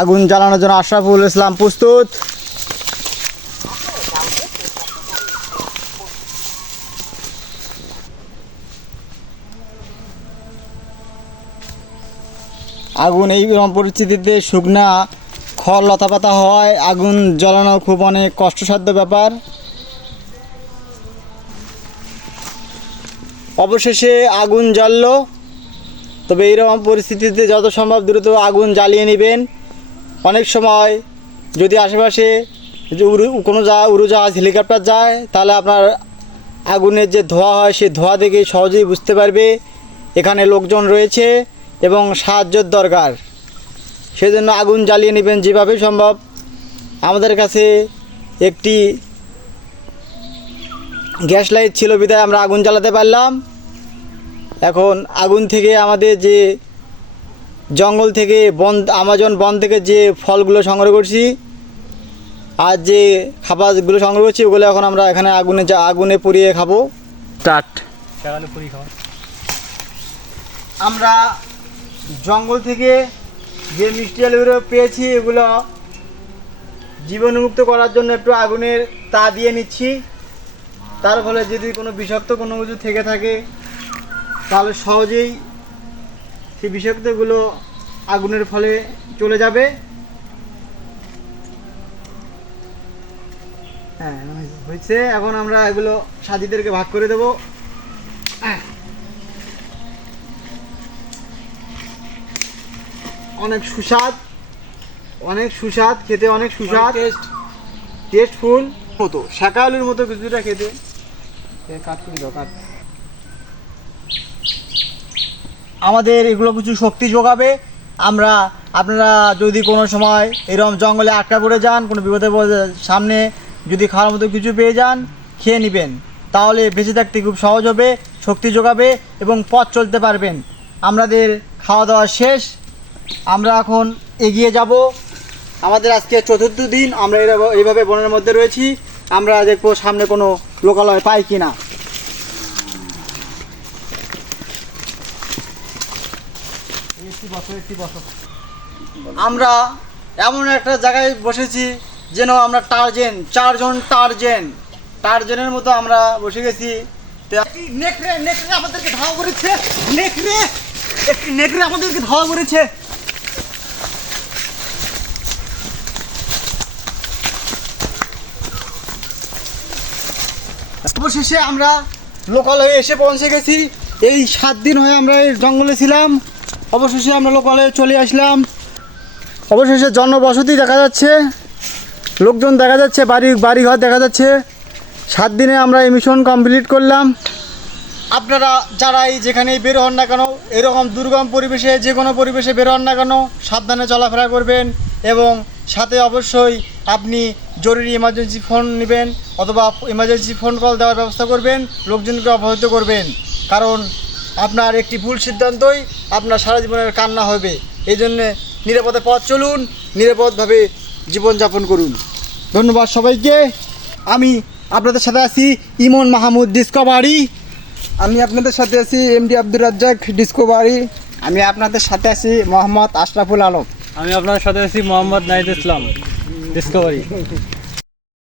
আগুন জ্বালানোর জন্য আশরাফুল ইসলাম প্রস্তুত। আগুন এইরকম পরিস্থিতিতে শুকনা, খড় লতাপাতা হয়। আগুন জ্বালানো খুব অনেক কষ্টসাধ্য ব্যাপার। অবশেষে আগুন জ্বাললো। তবে এইরকম পরিস্থিতিতে যত সম্ভব দ্রুত আগুন জ্বালিয়ে নেবেন। অনেক সময় যদি আশেপাশে কোনো যা উড়োজাহাজ হেলিকপ্টার যায়, তাহলে আপনার আগুনের যে ধোঁয়া হয়, সেই ধোঁয়া দেখে সহজেই বুঝতে পারবে এখানে লোকজন রয়েছে এবং সাহায্যের দরকার। সেজন্য আগুন জ্বালিয়ে নেবেন যেভাবে সম্ভব। আমাদের কাছে একটি গ্যাস লাইট ছিল বিধায় আমরা আগুন জ্বালাতে পারলাম। এখন আগুন থেকে আমাদের যে জঙ্গল থেকে বন আমাজন বন থেকে যে ফলগুলো সংগ্রহ করছি আর যে খাবারগুলো সংগ্রহ করছি ওগুলো এখন আমরা এখানে আগুনে যা আগুনে পুড়িয়ে খাব। স্টার্ট। খাওয়া আমরা জঙ্গল থেকে যে মিষ্টি আলুগুলো পেয়েছি এগুলো জীবাণুমুক্ত করার জন্য একটু আগুনের তা দিয়ে নিচ্ছি। তার ফলে যদি কোনো বিষাক্ত কোনো কিছু থেকে থাকে তাহলে সহজেই সেই বিষাক্তগুলো আগুনের ফলে চলে যাবে। হ্যাঁ হয়েছে। এখন আমরা এগুলো সাথীদেরকে ভাগ করে দেবো। অনেক সুস্বাদ অনেক সুস্বাদ খেতে অনেক সুস্বাদ। টেস্ট টেস্টফুল মতো শাকা আলুর মতো কিছুটা খেতে। আমাদের এগুলো কিছু শক্তি যোগাবে। আমরা, আপনারা যদি কোনো সময় এরকম জঙ্গলে আটকা পড়ে যান, কোনো বিপদে সামনে যদি খাওয়ার মতো কিছু পেয়ে যান, খেয়ে নেবেন। তাহলে বেঁচে থাকতে খুব সহজ হবে, শক্তি যোগাবে এবং পথ চলতে পারবেন। আমাদের খাওয়া দাওয়া শেষ। আমরা এখন এগিয়ে যাব। আমাদের আজকে চতুর্থ দিন, আমরা এইভাবে বনের মধ্যে রয়েছি। আমরা দেখব সামনে কোনো লোকালয় পাই কি না আমরা এমন একটা জায়গায় বসেছি যেন আমরা টার্জেন চারজন টার্জেন। টার্জেনের মতো আমরা বসে গেছি। নেকড়ে নেকড়ে আমাদেরকে ধাওয়া করেছে। নেকড়ে নেকড়ে আমাদেরকে ধাওয়া করেছে। অবশেষে আমরা লোকালয়ে এসে পৌঁছে গেছি। এই সাত দিন হয়ে আমরা এই জঙ্গলে ছিলাম। অবশেষে আমরা লোকালয়ে চলে আসলাম। অবশেষে জনবসতি দেখা যাচ্ছে। লোকজন দেখা যাচ্ছে, বাড়ি, বাড়িঘর দেখা যাচ্ছে। সাত দিনে আমরা এই মিশন কমপ্লিট করলাম। আপনারা যারাই যেখানেই বের হন না কেন, এরকম দুর্গম পরিবেশে যে কোনো পরিবেশে বের হন না কেন, সাবধানে চলাফেরা করবেন এবং সাথে অবশ্যই আপনি জরুরি ইমার্জেন্সি ফোন নেবেন অথবা ইমার্জেন্সি ফোন কল দেওয়ার ব্যবস্থা করবেন, লোকজনকে অবহিত করবেন। কারণ আপনার একটি ভুল সিদ্ধান্তই আপনার সারা জীবনের কান্না হবে। এই জন্যে নিরাপদে পথ চলুন, নিরাপদভাবে জীবনযাপন করুন। ধন্যবাদ সবাইকে। আমি আপনাদের সাথে আছি ইমন মাহমুদ ডিসকভারি আমি আপনাদের সাথে আছি এমডি আব্দুর রাজ্জাক ডিসকভারি আমি আপনাদের সাথে আছি মোহাম্মদ আশরাফুল আলম। আমি আপনার সাথে আছি মোহাম্মদ নাহিদ ইসলাম ডিসকভারি